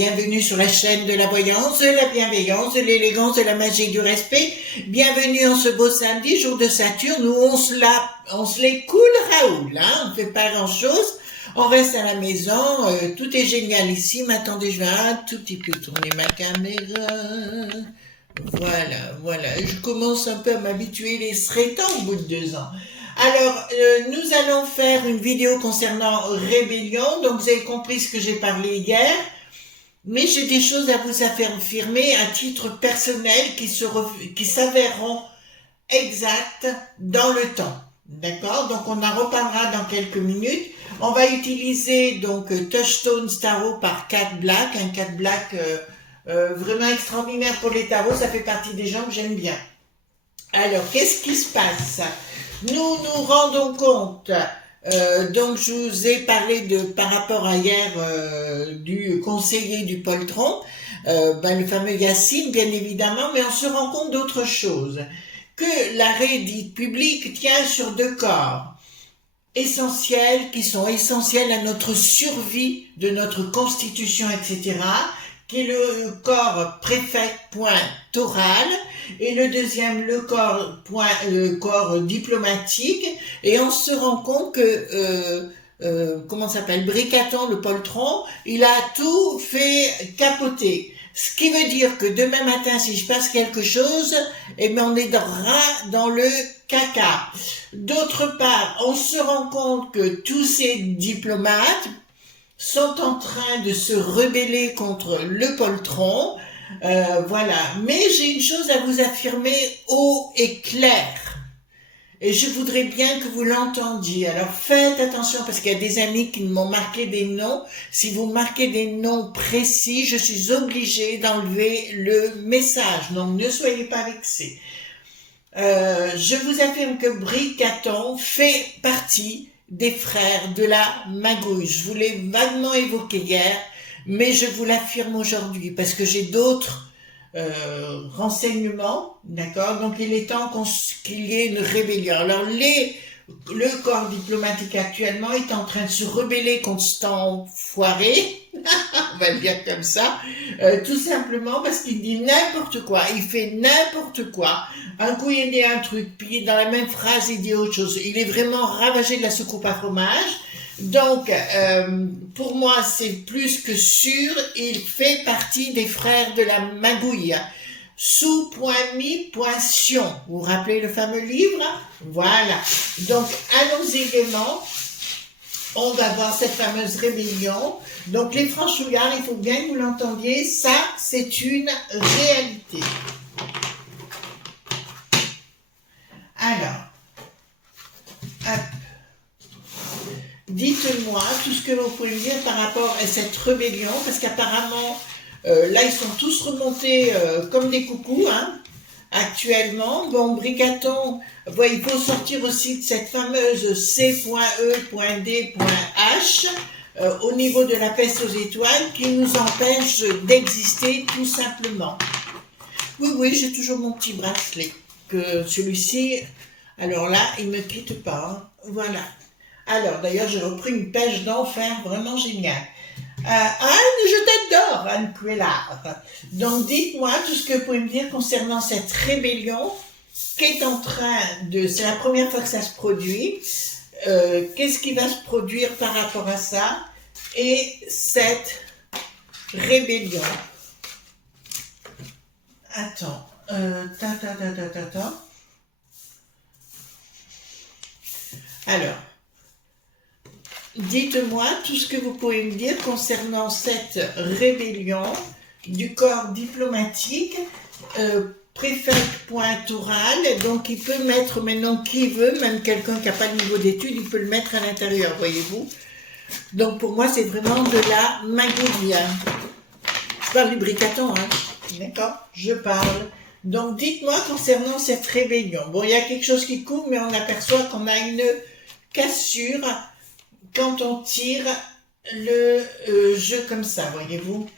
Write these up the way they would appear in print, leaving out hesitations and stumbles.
bienvenue sur la chaîne de la voyance, de la bienveillance, de l'élégance, de la magie et du respect. Bienvenue en ce beau samedi, jour de Saturne, où on se les coule Raoul, hein, on ne fait pas grand chose, on reste à la maison, tout est génial ici. Mais attendez, je vais un tout petit peu tourner ma caméra. Voilà, je commence un peu à m'habituer, il serait temps au bout de 2 ans. Alors, nous allons faire une vidéo concernant Rébellion. Donc, vous avez compris ce que j'ai parlé hier. Mais j'ai des choses à vous affirmer à titre personnel qui s'avéreront exactes dans le temps. D'accord? Donc, on en reparlera dans quelques minutes. On va utiliser donc Touchstone Tarot par Cat Black. Un Cat Black vraiment extraordinaire pour les tarots. Ça fait partie des gens que j'aime bien. Alors, qu'est-ce qui se passe? Nous nous rendons compte, donc je vous ai parlé par rapport à hier du conseiller du poltron, le fameux Yacine bien évidemment, mais on se rend compte d'autre chose, que l'arrêt dit public tient sur 2 corps essentiels, qui sont essentiels à notre survie de notre constitution, etc., qui est le corps préfet.toral, et le deuxième, le corps diplomatique, et on se rend compte que, Bricaton, le poltron, il a tout fait capoter. Ce qui veut dire que demain matin, si je passe quelque chose, on est dans le caca. D'autre part, on se rend compte que tous ces diplomates sont en train de se rebeller contre le poltron, voilà. Mais j'ai une chose à vous affirmer haut et clair, et je voudrais bien que vous l'entendiez. Alors faites attention, parce qu'il y a des amis qui m'ont marqué des noms. Si vous marquez des noms précis, je suis obligée d'enlever le message, donc ne soyez pas vexés. Je vous affirme que Bricaton fait partie des frères de la magouille. Je vous l'ai vaguement évoqué hier, mais je vous l'affirme aujourd'hui parce que j'ai d'autres renseignements, d'accord? Donc il est temps qu'il y ait une rébellion. Alors le corps diplomatique actuellement est en train de se rebeller contre cet enfoiré, on va le dire comme ça, tout simplement parce qu'il dit n'importe quoi, il fait n'importe quoi. Un coup il dit un truc, puis dans la même phrase il dit autre chose. Il est vraiment ravagé de la soucoupe à fromage. Donc, pour moi, c'est plus que sûr, il fait partie des frères de la magouille. Sous.mi.sion. Vous vous rappelez le fameux livre? Voilà. Donc, allons-y gaiement. On va voir cette fameuse rébellion. Donc, les franchouillards, il faut bien que vous l'entendiez, ça, c'est une réalité. Alors, hop. Dites-moi tout ce que vous pouvez me dire par rapport à cette rébellion, parce qu'apparemment, là, ils sont tous remontés comme des coucous, hein, actuellement. Bon, Bricaton, il faut sortir aussi de cette fameuse C.E.D.H au niveau de la peste aux étoiles qui nous empêche d'exister tout simplement. Oui, j'ai toujours mon petit bracelet, que celui-ci, alors là, il ne me quitte pas, hein. Voilà. Alors, d'ailleurs, j'ai repris une pêche d'enfer vraiment géniale. Anne, je t'adore, Anne Cuellard. Donc, dites-moi tout ce que vous pouvez me dire concernant cette rébellion qui est en train de... C'est la première fois que ça se produit. Qu'est-ce qui va se produire par rapport à ça? Et cette rébellion. Attends. Alors... Dites-moi tout ce que vous pouvez me dire concernant cette rébellion du corps diplomatique, préfet.toral, donc il peut mettre maintenant qui veut, même quelqu'un qui n'a pas de niveau d'études, il peut le mettre à l'intérieur, voyez-vous. Donc pour moi c'est vraiment de la magouille. Je parle du Bricaton, hein, d'accord? Je parle. Donc dites-moi concernant cette rébellion. Bon, il y a quelque chose qui coule, mais on aperçoit qu'on a une cassure quand on tire le jeu comme ça, voyez-vous.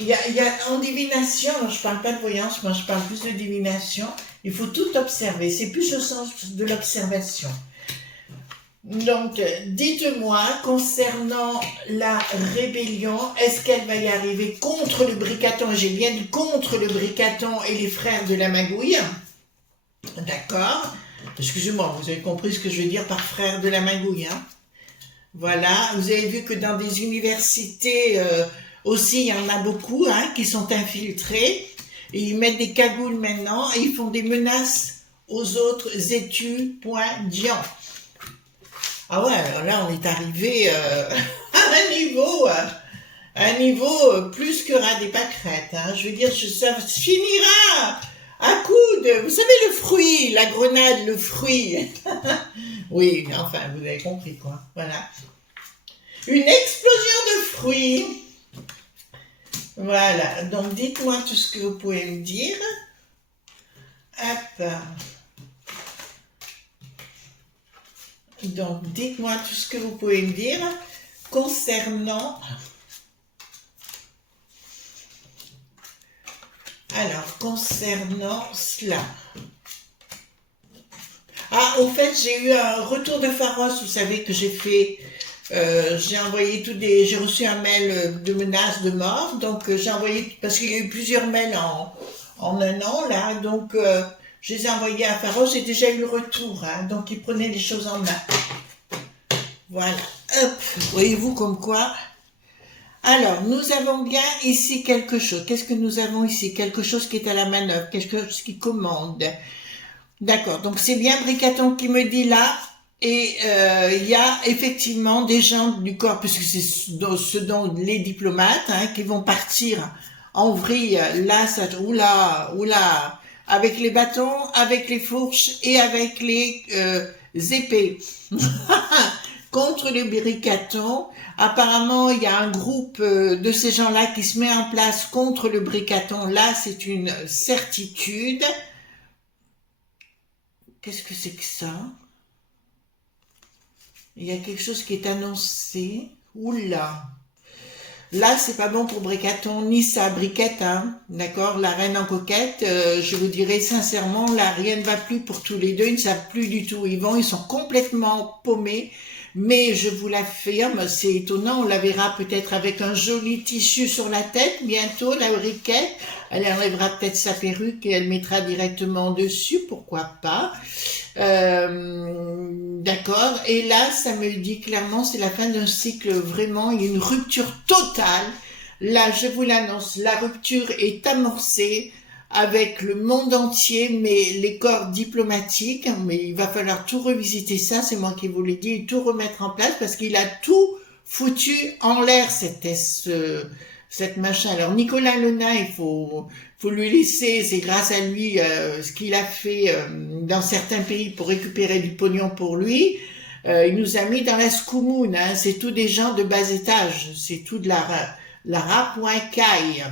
Il y a en divination, alors je ne parle pas de voyance, moi je parle plus de divination, il faut tout observer, c'est plus au sens de l'observation. Donc, dites-moi, concernant la rébellion, est-ce qu'elle va y arriver contre le Bricaton? J'ai bien dit contre le Bricaton et les frères de la Magouille. D'accord? Excusez-moi, vous avez compris ce que je veux dire par frères de la Magouille, hein? Voilà, vous avez vu que dans des universités aussi, il y en a beaucoup hein, qui sont infiltrés. Et ils mettent des cagoules maintenant et ils font des menaces aux autres étudiants. Ah ouais, alors là on est arrivé à un niveau plus que ras des pâquerettes. Hein. Je veux dire, ça finira à coups de, vous savez le fruit, la grenade, le fruit. Oui, enfin, vous avez compris quoi. Voilà. Une explosion de fruits. Voilà. Donc, dites-moi tout ce que vous pouvez me dire. Hop. Donc, dites-moi tout ce que vous pouvez me dire concernant... Alors, concernant cela. Ah, au fait, j'ai eu un retour de Pharos, vous savez que j'ai fait... j'ai envoyé j'ai reçu un mail de menace de mort, donc j'ai envoyé, parce qu'il y a eu plusieurs mails en un an, là, donc je les ai envoyés à Pharos, j'ai déjà eu le retour, hein, donc ils prenaient les choses en main. Voilà, hop, voyez-vous comme quoi. Alors, nous avons bien ici quelque chose. Qu'est-ce que nous avons ici? Quelque chose qui est à la manœuvre, quelque chose qui commande. D'accord, donc c'est bien Bricaton qui me dit là, et il y a effectivement des gens du corps, puisque c'est ce dont les diplomates hein, qui vont partir en vrille, là, ça, oula, avec les bâtons, avec les fourches et avec les épées. Contre le Bricaton. Apparemment, il y a un groupe de ces gens-là qui se met en place contre le Bricaton. Là, c'est une certitude. Qu'est-ce que c'est que ça? Il y a quelque chose qui est annoncé. Oula! Là, c'est pas bon pour Bricaton, ni sa briquette, hein. D'accord? La reine en coquette, je vous dirais sincèrement, là, rien ne va plus pour tous les deux. Ils ne savent plus du tout où ils vont. Ils sont complètement paumés. Mais je vous l'affirme, c'est étonnant, on la verra peut-être avec un joli tissu sur la tête bientôt, la briquette. Elle enlèvera peut-être sa perruque et elle mettra directement dessus, pourquoi pas. D'accord. Et là, ça me dit clairement, c'est la fin d'un cycle, vraiment, il y a une rupture totale. Là, je vous l'annonce, la rupture est amorcée avec le monde entier, mais les corps diplomatiques, mais il va falloir tout revisiter ça, c'est moi qui vous l'ai dit, et tout remettre en place, parce qu'il a tout foutu en l'air, cette machin. Alors, Nicolas Luna, il faut lui laisser, c'est grâce à lui, ce qu'il a fait dans certains pays pour récupérer du pognon pour lui. Il nous a mis dans la scoumoune, hein, c'est tout des gens de bas étage, c'est tout de la rapoincaille.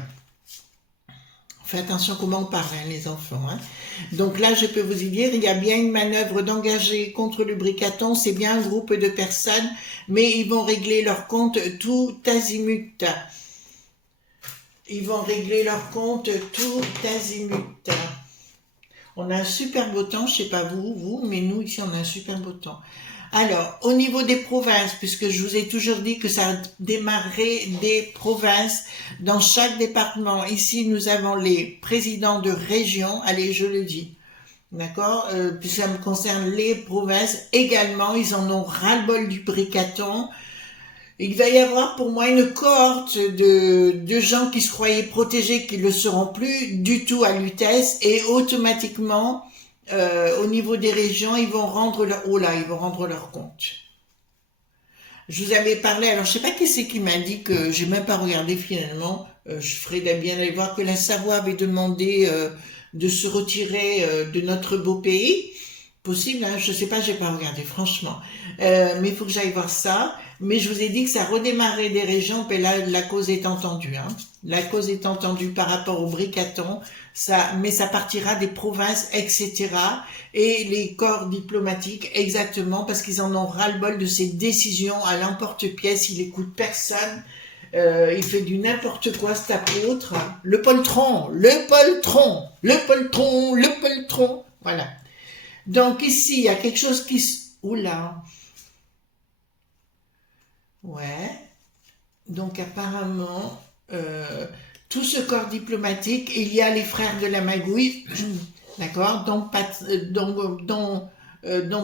Faites attention comment on parle, hein, les enfants. Hein. Donc là, je peux vous y dire, il y a bien une manœuvre d'engager contre le Bricaton, c'est bien un groupe de personnes, mais ils vont régler leur compte tout azimut. Ils vont régler leur compte tout azimut. On a un super beau temps, je sais pas vous, mais nous ici on a un super beau temps. Alors, au niveau des provinces, puisque je vous ai toujours dit que ça démarrait des provinces dans chaque département. Ici, nous avons les présidents de région, allez, je le dis, d'accord, puisque ça me concerne les provinces également, ils en ont ras-le-bol du Bricaton. Il va y avoir pour moi une cohorte de gens qui se croyaient protégés, qui ne le seront plus du tout à l'UTES, et automatiquement... au niveau des régions, ils vont rendre leur compte. Je vous avais parlé, alors je sais pas qui c'est qui m'a dit que j'ai même pas regardé finalement, je ferais bien aller voir que la Savoie avait demandé de se retirer de notre beau pays. Possible, hein, je sais pas, j'ai pas regardé franchement. Mais il faut que j'aille voir ça. Mais je vous ai dit que ça redémarrait des régions, et là la cause est entendue. Hein. La cause est entendue par rapport au Bricaton, mais ça partira des provinces, etc. Et les corps diplomatiques, exactement, parce qu'ils en ont ras-le-bol de ces décisions à l'emporte-pièce, il écoute personne. Il fait du n'importe quoi, cet apôtre. Le poltron. Voilà. Donc ici, il y a quelque chose qui... Oula. Ouais. Donc apparemment, tout ce corps diplomatique, il y a les frères de la magouille, d'accord, dont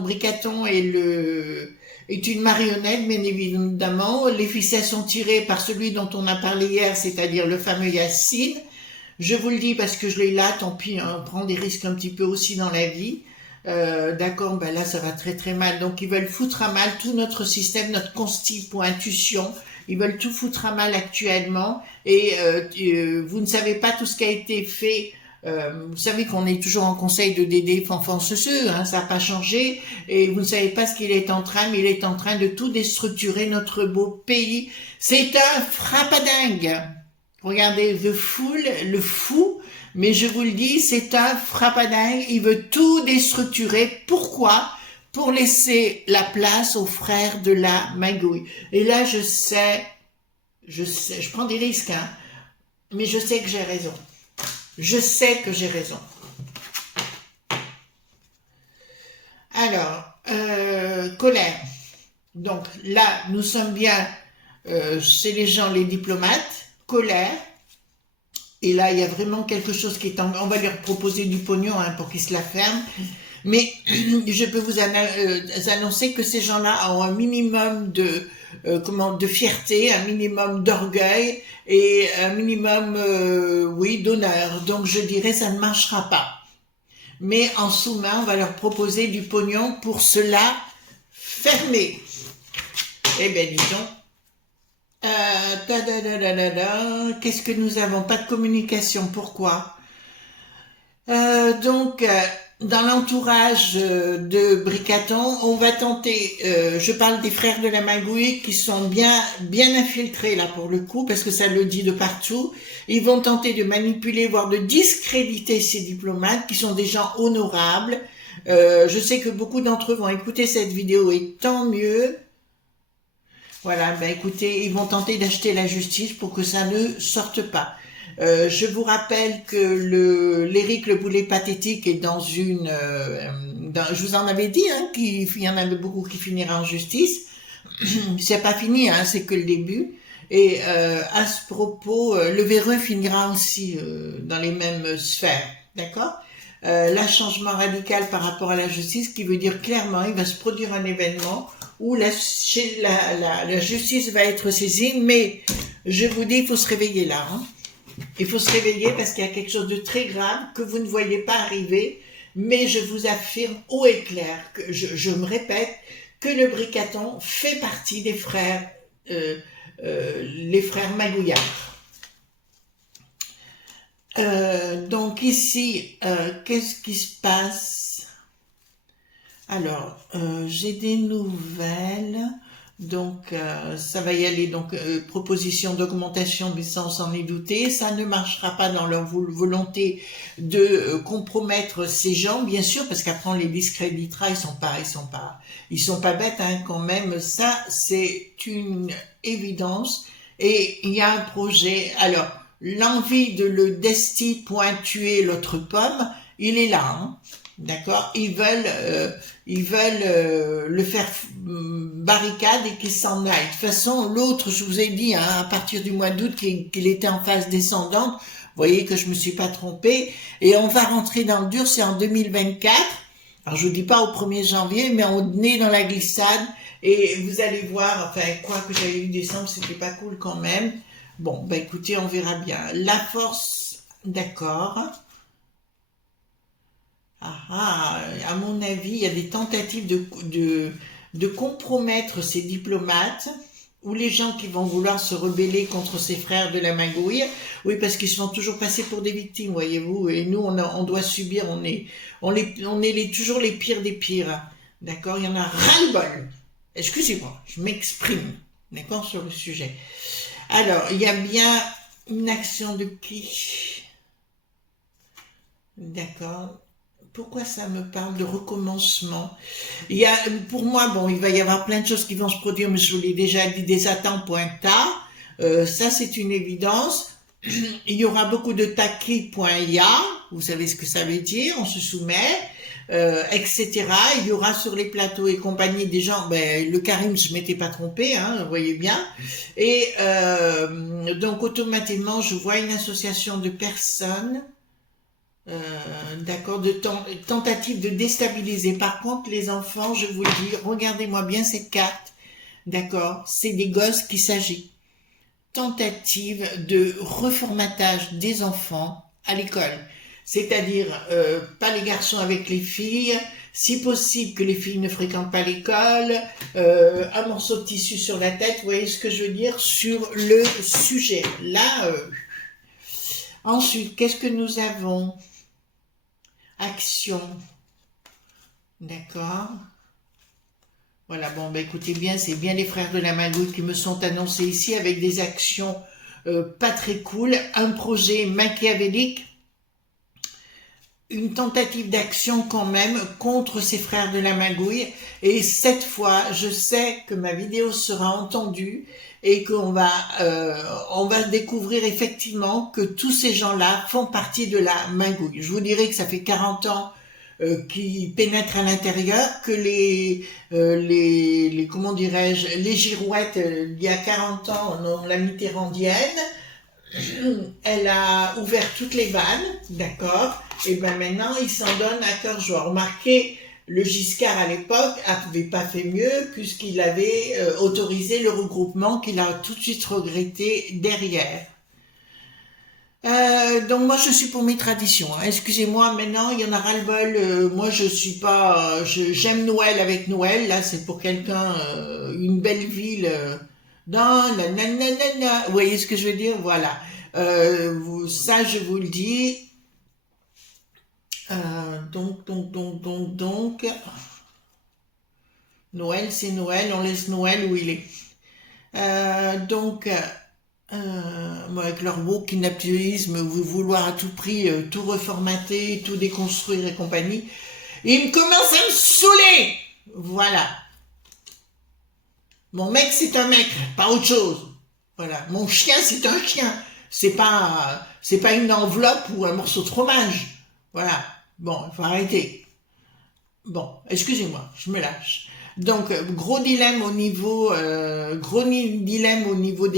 Bricaton est une marionnette, bien évidemment. Les ficelles sont tirées par celui dont on a parlé hier, c'est-à-dire le fameux Yacine. Je vous le dis parce que je l'ai là, tant pis, hein, on prend des risques un petit peu aussi dans la vie. D'accord, ben là ça va très très mal. Donc ils veulent foutre à mal tout notre système, notre consti pour intuition. Ils veulent tout foutre à mal actuellement. Et vous ne savez pas tout ce qui a été fait. Vous savez qu'on est toujours en conseil de Dédé Fanfan Ceux, hein, ça n'a pas changé. Et vous ne savez pas ce qu'il est en train, mais il est en train de tout déstructurer notre beau pays. C'est un frappadingue. Regardez, The Fool, le fou, mais je vous le dis, c'est un frappadingue, il veut tout déstructurer. Pourquoi? Pour laisser la place aux frères de la magouille. Et là, je sais, je prends des risques, hein, mais je sais que j'ai raison. Je sais que j'ai raison. Alors, colère. Donc là, nous sommes bien, c'est les gens, les diplomates, colère. Et là, il y a vraiment quelque chose qui est en... On va leur proposer du pognon hein, pour qu'ils se la ferment. Mais je peux vous annoncer que ces gens-là ont un minimum de fierté, un minimum d'orgueil et un minimum, oui, d'honneur. Donc je dirais ça ne marchera pas. Mais en sous-main, on va leur proposer du pognon pour cela fermer. Eh bien, dis donc. Qu'est-ce que nous avons? Pas de communication. Pourquoi? Dans l'entourage de Bricaton, on va tenter, je parle des frères de la magouille qui sont bien infiltrés là pour le coup, parce que ça le dit de partout. Ils vont tenter de manipuler, voire de discréditer ces diplomates qui sont des gens honorables. Je sais que beaucoup d'entre eux vont écouter cette vidéo et tant mieux. Voilà, ben écoutez, ils vont tenter d'acheter la justice pour que ça ne sorte pas. Je vous rappelle que l'Éric le boulet pathétique est dans une... je vous en avais dit, hein, qu'il y en avait beaucoup qui finira en justice. C'est pas fini, hein, c'est que le début. Et à ce propos, le véreux finira aussi dans les mêmes sphères, d'accord? Là, changement radical par rapport à la justice, qui veut dire clairement, il va se produire un événement où la justice va être saisie, mais je vous dis, il faut se réveiller là. Hein. Il faut se réveiller parce qu'il y a quelque chose de très grave que vous ne voyez pas arriver, mais je vous affirme haut et clair, que je me répète, que le Bricaton fait partie des frères, les frères magouillards. Donc ici, qu'est-ce qui se passe? Alors, j'ai des nouvelles, donc ça va y aller, donc proposition d'augmentation, mais ça on s'en est douté, ça ne marchera pas dans leur volonté de compromettre ces gens, bien sûr, parce qu'après on les discréditera, ils sont pas bêtes hein, quand même, ça c'est une évidence, et il y a un projet, alors, l'envie de le tuer l'autre pomme, il est là, hein. D'accord? Ils veulent le faire barricade et qu'il s'en aille. De toute façon, l'autre, je vous ai dit, hein, à partir du mois d'août, qu'il était en phase descendante. Vous voyez que je me suis pas trompée. Et on va rentrer dans le dur, c'est en 2024. Alors, je vous dis pas au 1er janvier, mais on est dans la glissade. Et vous allez voir, enfin, quoi que j'avais vu décembre, c'était pas cool quand même. Bon, ben écoutez, on verra bien. La force, d'accord. À mon avis, il y a des tentatives de compromettre ces diplomates ou les gens qui vont vouloir se rebeller contre ces frères de la magouille. Oui, parce qu'ils se font toujours passer pour des victimes, voyez-vous. Et nous, on doit subir, on est toujours les pires des pires. D'accord? Il y en a ras-le-bol. Excusez-moi, je m'exprime. D'accord? Sur le sujet. Alors, il y a bien une action de qui? D'accord. Pourquoi ça me parle de recommencement? Il y a, pour moi, bon, il va y avoir plein de choses qui vont se produire, mais je vous l'ai déjà dit, des attentes.ta. Ça, c'est une évidence. Il y aura beaucoup de taki.ia. Vous savez ce que ça veut dire. On se soumet. etc. Il y aura sur les plateaux et compagnie des gens, ben, le Karim, je m'étais pas trompé, hein, vous voyez bien. Et donc automatiquement, je vois une association de personnes, d'accord, de tentative de déstabiliser. Par contre, les enfants, je vous le dis, regardez-moi bien cette carte, d'accord, c'est des gosses qui s'agit. Tentative de reformatage des enfants à l'école. C'est-à-dire, pas les garçons avec les filles, si possible que les filles ne fréquentent pas l'école, un morceau de tissu sur la tête, vous voyez ce que je veux dire, sur le sujet. Là, ensuite, qu'est-ce que nous avons? Action. D'accord. Voilà, bon, bah écoutez bien, c'est bien les frères de la Magouille qui me sont annoncés ici avec des actions pas très cool, un projet machiavélique, une tentative d'action quand même contre ces frères de la Magouille. Et cette fois, je sais que ma vidéo sera entendue et on va découvrir effectivement que tous ces gens-là font partie de la Magouille. Je vous dirais que ça fait 40 ans qui pénètrent à l'intérieur, que les comment dirais-je, les girouettes, il y a 40 ans, on la mitterrandienne, elle a ouvert toutes les vannes, d'accord, et ben maintenant ils s'en donnent à cœur joie. Remarquez, le Giscard à l'époque n'avait pas fait mieux puisqu'il avait autorisé le regroupement qu'il a tout de suite regretté derrière. Donc moi je suis pour mes traditions, hein. Excusez-moi, maintenant il y en a ras-le-bol, moi je suis pas, j'aime Noël avec Noël, là c'est pour quelqu'un, une belle ville, nanana, vous voyez ce que je veux dire, voilà, ça je vous le dis, donc, Noël c'est Noël, on laisse Noël où il est, avec leur beau kidnappisme, vouloir à tout prix tout reformater, tout déconstruire et compagnie, ils commencent à me saouler. Voilà. Mon mec, c'est un mec, pas autre chose. Voilà. Mon chien, c'est un chien. C'est pas une enveloppe ou un morceau de fromage. Voilà. Bon, il faut arrêter. Bon, excusez-moi, je me lâche. Donc, gros dilemme au niveau des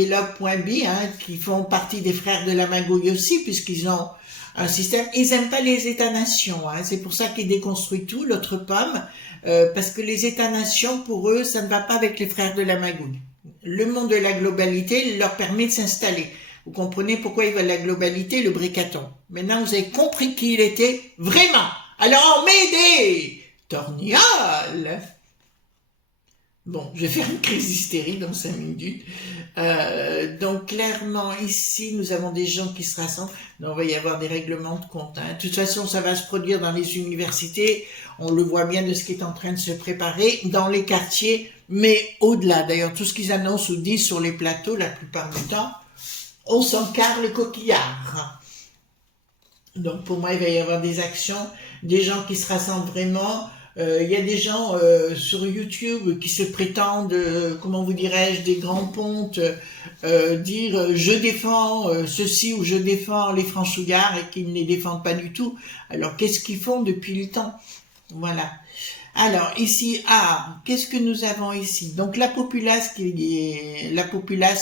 lobes.b, hein, qui font partie des frères de la Magouille aussi, puisqu'ils ont un système. Ils aiment pas les États-nations, hein, c'est pour ça qu'ils déconstruisent tout, l'autre pomme, parce que les États-nations, pour eux, ça ne va pas avec les frères de la Magouille. Le monde de la globalité leur permet de s'installer. Vous comprenez pourquoi ils veulent la globalité, le bricaton. Maintenant, vous avez compris qui il était vraiment. Alors, on met des torgnoles. Bon, je vais faire une crise d'hystérie dans 5 minutes. Donc, clairement, ici, nous avons des gens qui se rassemblent. Donc, il va y avoir des règlements de compte, hein. De toute façon, ça va se produire dans les universités. On le voit bien de ce qui est en train de se préparer dans les quartiers, mais au-delà. D'ailleurs, tout ce qu'ils annoncent ou disent sur les plateaux, la plupart du temps, on s'en carre le coquillard. Donc, pour moi, il va y avoir des actions, des gens qui se rassemblent vraiment. Il y a des gens sur YouTube qui se prétendent, comment vous dirais-je, des grands pontes, dire je défends ceci ou je défends les franchouillards et qu'ils ne les défendent pas du tout. Alors qu'est-ce qu'ils font depuis le temps? Voilà. Alors ici, qu'est-ce que nous avons ici? Donc la populace,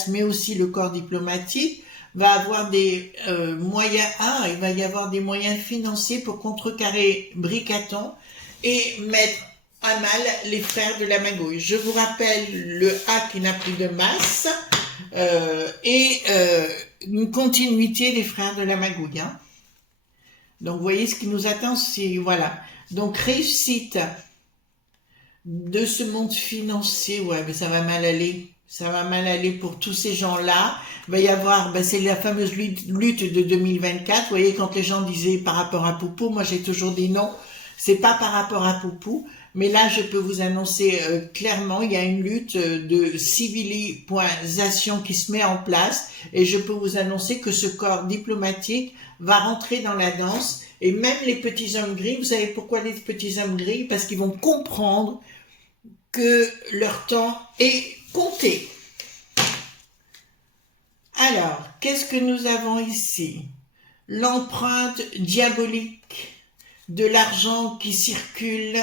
mais aussi le corps diplomatique, va avoir des moyens, il va y avoir des moyens financiers pour contrecarrer Bricaton et mettre à mal les frères de la Magouille. Je vous rappelle le A qui n'a plus de masse et une continuité des frères de la Magouille. Hein. Donc vous voyez ce qui nous attend, c'est voilà. Donc réussite de ce monde financier, ouais, mais ça va mal aller. Ça va mal aller pour tous ces gens-là. Il va y avoir, c'est la fameuse lutte de 2024. Vous voyez, quand les gens disaient par rapport à Poupou, moi j'ai toujours dit non. C'est pas par rapport à Poupou, mais là je peux vous annoncer clairement, il y a une lutte de civilisation qui se met en place et je peux vous annoncer que ce corps diplomatique va rentrer dans la danse et même les petits hommes gris, vous savez pourquoi les petits hommes gris? Parce qu'ils vont comprendre que leur temps est compté. Alors, qu'est-ce que nous avons ici? L'empreinte diabolique. de l'argent qui circule,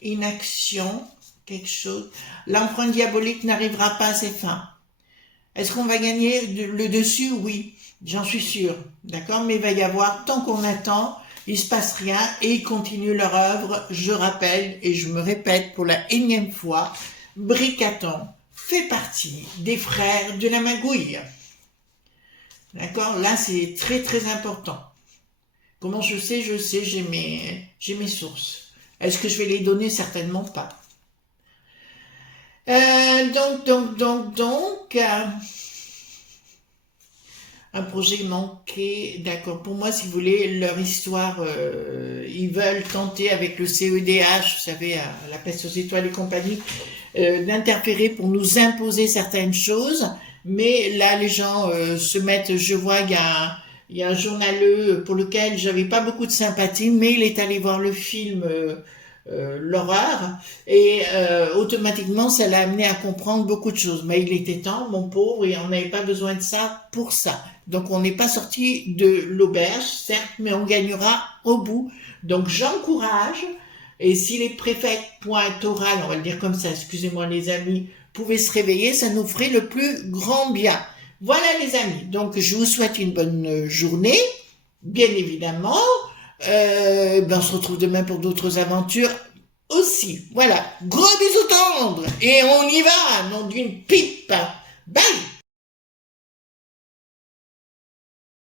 inaction, quelque chose. L'emprunt diabolique n'arrivera pas à ses fins. Est-ce qu'on va gagner le dessus? Oui, j'en suis sûre, d'accord? Mais il va y avoir, tant qu'on attend, il se passe rien et ils continuent leur œuvre. Je rappelle et je me répète pour la énième fois, Bricaton fait partie des frères de la magouille. D'accord? Là, c'est très très important. Comment je sais, j'ai mes sources. Est-ce que je vais les donner? Certainement pas. Un projet manqué, d'accord. Pour moi, si vous voulez, leur histoire, ils veulent tenter avec le CEDH, vous savez, la peste aux étoiles et compagnie, d'interférer pour nous imposer certaines choses. Mais là, les gens se mettent, je vois, il y a un journaleux pour lequel j'avais pas beaucoup de sympathie, mais il est allé voir le film l'horreur et automatiquement ça l'a amené à comprendre beaucoup de choses. Mais il était temps, mon pauvre, et on n'avait pas besoin de ça pour ça. Donc on n'est pas sorti de l'auberge, certes, mais on gagnera au bout. Donc j'encourage, et si les préfets pointorales, on va le dire comme ça, excusez-moi les amis, pouvaient se réveiller, ça nous ferait le plus grand bien. Voilà les amis, donc je vous souhaite une bonne journée, bien évidemment. On se retrouve demain pour d'autres aventures aussi. Voilà, gros bisous tendres et on y va, nom d'une pipe. Bye.